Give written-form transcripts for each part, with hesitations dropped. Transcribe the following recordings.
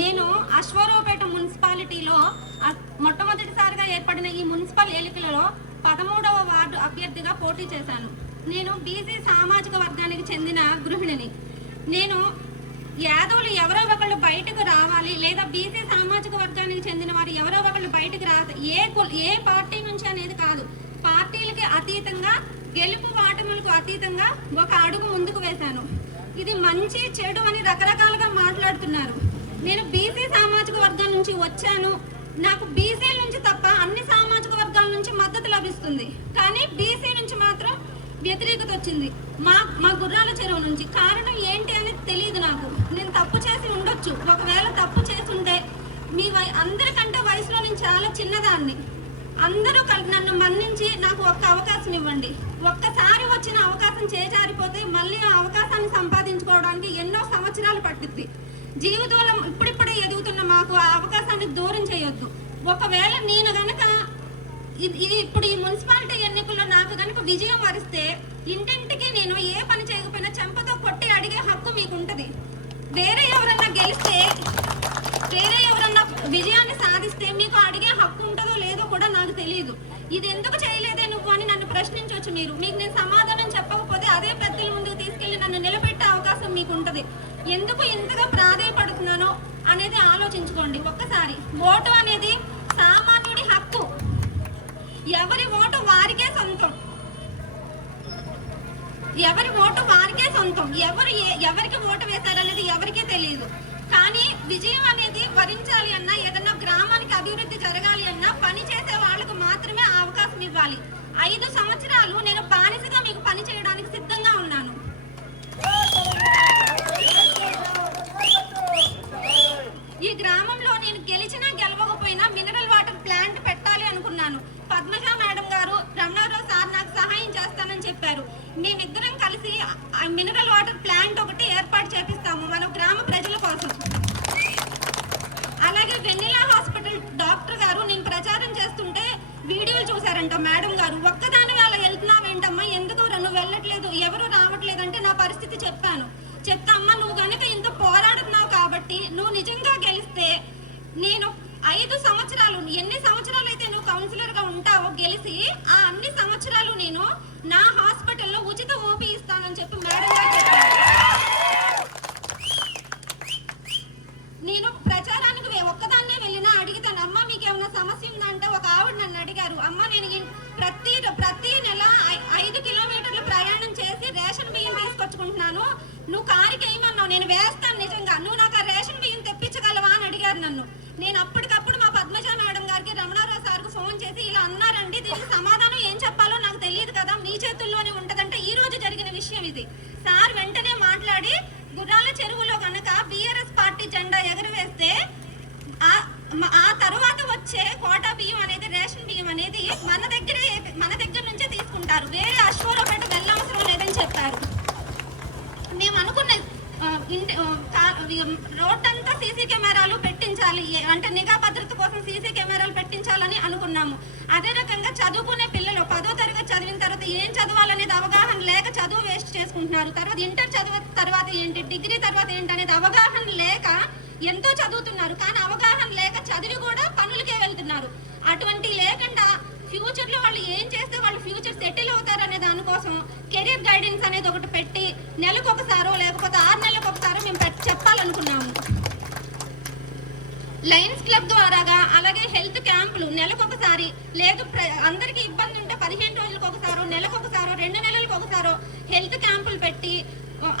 నేను అశ్వారావుపేట మున్సిపాలిటీలో మొట్టమొదటిసారిగా ఏర్పడిన ఈ మున్సిపల్ ఎన్నికలలో 13వ వార్డు అభ్యర్థిగా పోటీ చేశాను. నేను బీసీ సామాజిక వర్గానికి చెందిన గృహిణిని. నేను యాదవులు ఎవరో ఒకళ్ళు బయటకు రావాలి, లేదా బీసీ సామాజిక వర్గానికి చెందిన వారు ఎవరో ఒకళ్ళు బయటకు ఏ పార్టీ నుంచి అనేది కాదు, పార్టీలకి అతీతంగా, గెలుపు వాటములకు అతీతంగా ఒక అడుగు ముందుకు వేశాను. ఇది మంచి చెడు అని రకరకాలుగా మాట్లాడుతున్నారు. నేను బీసీ సామాజిక వర్గం నుంచి వచ్చాను. నాకు బీసీ నుంచి తప్ప అన్ని సామాజిక వర్గాల నుంచి మద్దతు లభిస్తుంది, కానీ బీసీ నుంచి మాత్రం వ్యతిరేకత వచ్చింది. మా గుర్రాల చెరువు నుంచి. కారణం ఏంటి అనేది తెలియదు నాకు. నేను తప్పు చేసి ఉండొచ్చు. ఒకవేళ తప్పు చేసి ఉంటే అందరికంటే వయసులో నేను చాలా చిన్నదాన్ని. అందరూ నన్ను మన్నించి నాకు ఒక్క అవకాశం ఇవ్వండి. ఒక్కసారి వచ్చిన అవకాశం చేజారిపోతే మళ్ళీ ఆ అవకాశాన్ని సంపాదించుకోవడానికి ఎన్నో సంవత్సరాలు పట్టుద్ది. జీవితంలో ఇప్పుడిప్పుడే ఎదుగుతున్న మాకు ఆ అవకాశాన్ని దూరం చేయొద్దు. ఒకవేళ నేను గనక ఇప్పుడు ఈ మున్సిపాలిటీ ఎన్నికల్లో నాకు గనక విజయం వరిస్తే ఇంటింటికి నేను ఏ పని చేయకపోయినా చెంపతో కొట్టి అడిగే హక్కు మీకు ఉంటది. వేరే ఎవరన్నా గెలిస్తే, వేరే ఎవరన్నా విజయాన్ని సాధిస్తే మీకు అడిగే హక్కు ఉంటుందో లేదో కూడా నాకు తెలియదు. ఇది ఎందుకు చేయలేదే నువ్వు అని నన్ను ప్రశ్నించవచ్చు మీరు. మీకు నేను సమాధానం చెప్పకపోతే అదే పెద్దల ముందుకు తీసుకెళ్లి నన్ను నిలబెట్టే అవకాశం మీకు ఉంటది. ఎందుకు ఇంతగా ప్రాధాయపడుతున్నానో అనేది ఆలోచించుకోండి ఒక్కసారి. ఓటు అనేది సామాన్యుడి హక్కు. ఎవరి ఓటు వారికే సొంతం. ఎవరి ఓటు వారికే సొంతం. ఎవరికి ఓటు వేశారనేది ఎవరికీ తెలియదు. కానీ విజయం అనేది వరించాలి అన్నా, ఏదన్నా గ్రామానికి అభివృద్ధి జరగాలి అన్నా పని చేసే వాళ్ళకు మాత్రమే ఆ అవకాశం ఇవ్వాలి. 5 సంవత్సరాలు నేను బానిసగా మీకు పని చేయడానికి సిద్ధంగా ఉన్నాను. ఈ గ్రామంలో నేను గెలిచినా గెలవకపోయినా మినరల్ వాటర్ ప్లాంట్ పెట్టాలి అనుకున్నాను. పద్మజ మేడం గారు, రమణారావు సార్ నాకు సహాయం చేస్తానని చెప్పారు. మేమిద్దరం కలిసి మినరల్ వాటర్ ప్లాంట్ ఒకటి ఏర్పాటు చేపిస్తాము మన గ్రామ ప్రజల కోసం. అలాగే వెన్నెలా హాస్పిటల్ డాక్టర్ గారు నేను ప్రచారం చేస్తుంటే వీడియోలు చూసారంట మేడం గారు. ఒక్కదాని వేళ వెళ్తున్నావేంటమ్మా, ఎందుకు నువ్వు వెళ్ళట్లేదు, ఎవరు రావట్లేదంటే నా పరిస్థితి చెప్పాను. చెప్తా అమ్మ, నువ్వు కనుక ఇంత పోరాడుతున్నావు కాబట్టి నువ్వు నిజంగా గెలిస్తే నేను 5 సంవత్సరాలు, ఎన్ని సంవత్సరాలు అయితే నువ్వు కౌన్సిలర్ గా ఉంటావో గెలిచి ఆ అన్ని సంవత్సరాలు నేను నా హాస్పిటల్లో ఉచిత ఓపీ ఇస్తానని చెప్పి మేడం గారు చెప్పారు. నేను ప్రచారానికి ఒక్కదాన్నే వెళ్ళినా అడిగితాను, అమ్మ మీకేమైనా సమస్య ఉందంటే ఒక ఆవిడ నన్ను అడిగారు, అమ్మ నేను ప్రతి నెల 5 కిలోమీటర్లు ప్రయాణం చేసి రేషన్ బియ్యం తీసుకొచ్చుకుంటున్నాను, నువ్వు కారుకి ఏమన్నావు, నేను వేస్తాను నిజంగా, నువ్వు నాకు ఆ రేషన్ బియ్యం తెప్పించగలవా అని అడిగారు నన్ను. నేను అప్పటికప్పుడు మా పద్మజ మేడం గారికి, రమణారావు సార్కు ఫోన్ చేసి ఇలా అన్నారండి, దీనికి సమాధానం ఏం చెప్పాలో నాకు తెలియదు కదా, మీ చేతుల్లోనే ఉంటదంటే ఈ రోజు జరిగిన విషయం ఇది. సార్ వెంటనే మాట్లాడి గుర్రాల చెరువులో కనుక బీఆర్ఎస్ పార్టీ జెండా ఎగరవేస్తే ఆ తర్వాత వచ్చే కోటా బియ్యం అనేది, రేషన్ బియ్యం అనేది మన దగ్గర నుంచే తీసుకుంటారు, వేరే అశ్వారావుపేట వెళ్ళవసరం లేదని చెప్పారు. మేము అనుకున్న రోడ్డంతా సీసీ కెమెరాలు పెట్టించాలి, అంటే నిఘా భద్రత కోసం సీసీ కెమెరాలు పెట్టించాలని అనుకున్నాము. అదే రకంగా చదువుకునే పిల్లలు 10వ తరగతి చదివిన తర్వాత ఏం చదవాలనేది అవగాహన లేక చదువు వేస్ట్ చేసుకుంటున్నారు. తర్వాత ఇంటర్ చదువు తర్వాత ఏంటి, డిగ్రీ తర్వాత ఏంటి అనేది అవగాహన లేక ఎంతో చదువుతున్నారు, కానీ అవగాహన లేక చదివి కూడా పనులకే వెళ్తున్నారు. అటువంటి లేకుండా ఫ్యూచర్ లో వాళ్ళు ఏం చేస్తే వాళ్ళు ఫ్యూచర్ సెటిల్ అవుతారు అనే దానికోసం కెరీర్ గైడెన్స్ అనేది ఒకటి పెట్టి నెలకు ఒకసారో లేకపోతే 6 నెలలకు ఒకసారో మేము చెప్పాలనుకున్నాము. లయన్స్ క్లబ్ ద్వారాగా, అలాగే హెల్త్ క్యాంపులు నెలకు ఒకసారి, లేదు అందరికీ ఇబ్బంది ఉంటే 15 రోజులకు ఒకసారో, నెలకు ఒకసారో, 2 నెలలకు ఒకసారో హెల్త్ క్యాంపులు పెట్టి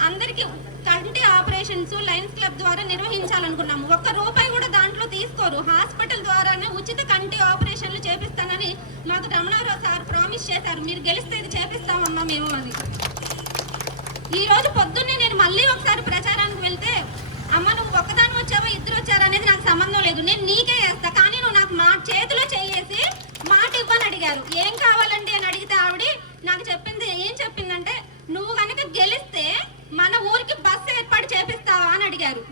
అందరికి కంటి ఆపరేషన్స్ లయన్స్ క్లబ్ ద్వారా నిర్వహించాలనుకున్నాము. ₹1 కూడా దాంట్లో తీసుకోరు. హాస్పిటల్ ద్వారానే ఉచిత కంటి ఆపరేషన్లు చేపిస్తానని మాకు రమణారావు సార్ ప్రామిస్ చేశారు. మీరు గెలిస్తే ఇది చేపిస్తామమ్మా మేము అని. ఈ రోజు పొద్దున్నే నేను మళ్ళీ ఒకసారి ప్రచారానికి వెళ్తే, అమ్మ నువ్వు ఒక్కదాని వచ్చావా, ఇద్దరు వచ్చారా అనేది నాకు సంబంధం లేదు, నేను నీకే వేస్తా, కానీ నువ్వు నాకు మా చేతిలో చేసి మాట ఇవ్వని అడిగారు. ఏం కావాలండి అని అడిగితే ఆవిడ నాకు ఏం చెప్పిందంటే, నువ్వు కనుక గెలిస్తే మన ఊరికి బస్సు ఏర్పాటు చేపిస్తావా అని అడిగారు.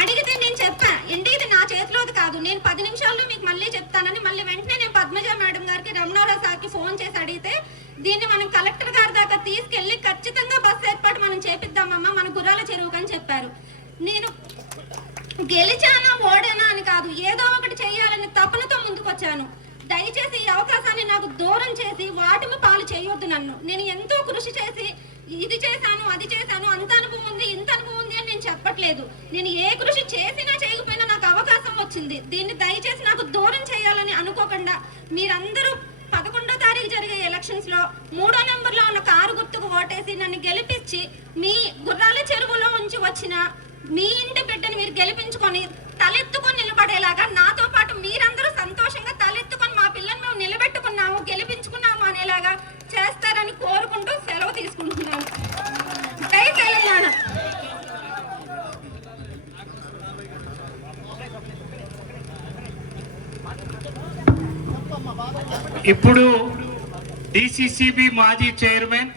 అడిగితే నేను చెప్పా, ఏంటి ఇది నా చేతిలోది కాదు, నేను 10 నిమిషాల్లో మీకు మళ్ళీ చెప్తానని. మళ్ళీ వెంటనే నేను పద్మజ మేడం గారికి, రమణారావు సార్కి ఫోన్ చేసి అడిగితే, దీన్ని మనం కలెక్టర్ గారి దాకా తీసుకెళ్లి ఖచ్చితంగా బస్సు ఏర్పాటు మనం చేపిద్దామమ్మా మన గుర్రాల చెరువుకు అని చెప్పారు. నేను గెలిచానా ఓడేనా అని కాదు, ఏదో ఒకటి చేయాలని తపనతో ముందుకొచ్చాను. దయచేసి ఈ అవకాశాన్ని నాకు దూరం చేసి వాటిని పాలు చేయొద్దు. నన్ను నేను ఎంతో కృషి చేసి ఇది చేశాను, అది చేశాను, అంత అనుభవం ఉంది, ఇంత అనుభవం ఉంది అని నేను చెప్పట్లేదు. నేను ఏ కృషి చేసినా చేయకపోయినా నాకు అవకాశం వచ్చింది. దీన్ని దయచేసి నాకు దూరం చేయాలని అనుకోకుండా మీరందరూ 11వ తారీఖు జరిగే ఎలక్షన్స్ లో 3వ నెంబర్లో ఉన్న కారు గుర్తుకు ఓటేసి నన్ను గెలిపించి మీ గుర్రాల చెరువులో ఉంచి వచ్చిన మీ ఇంటి బిడ్డని మీరు గెలిపించుకొని తలెత్తుకొని నిలబడేలాగా నాతో పాటు మీరందరూ సంతోషంగా తలెత్తుకొని మా పిల్లల్ని మేము నిలబెట్టుకున్నాము, గెలిపించుకున్నాము అనేలాగా చేస్తారని కోరుకుంటూ సెలవు తీసుకుంటున్నాను. జై తెలంగాణ. ఇప్పుడు డిసిసిబి మాజీ చైర్మన్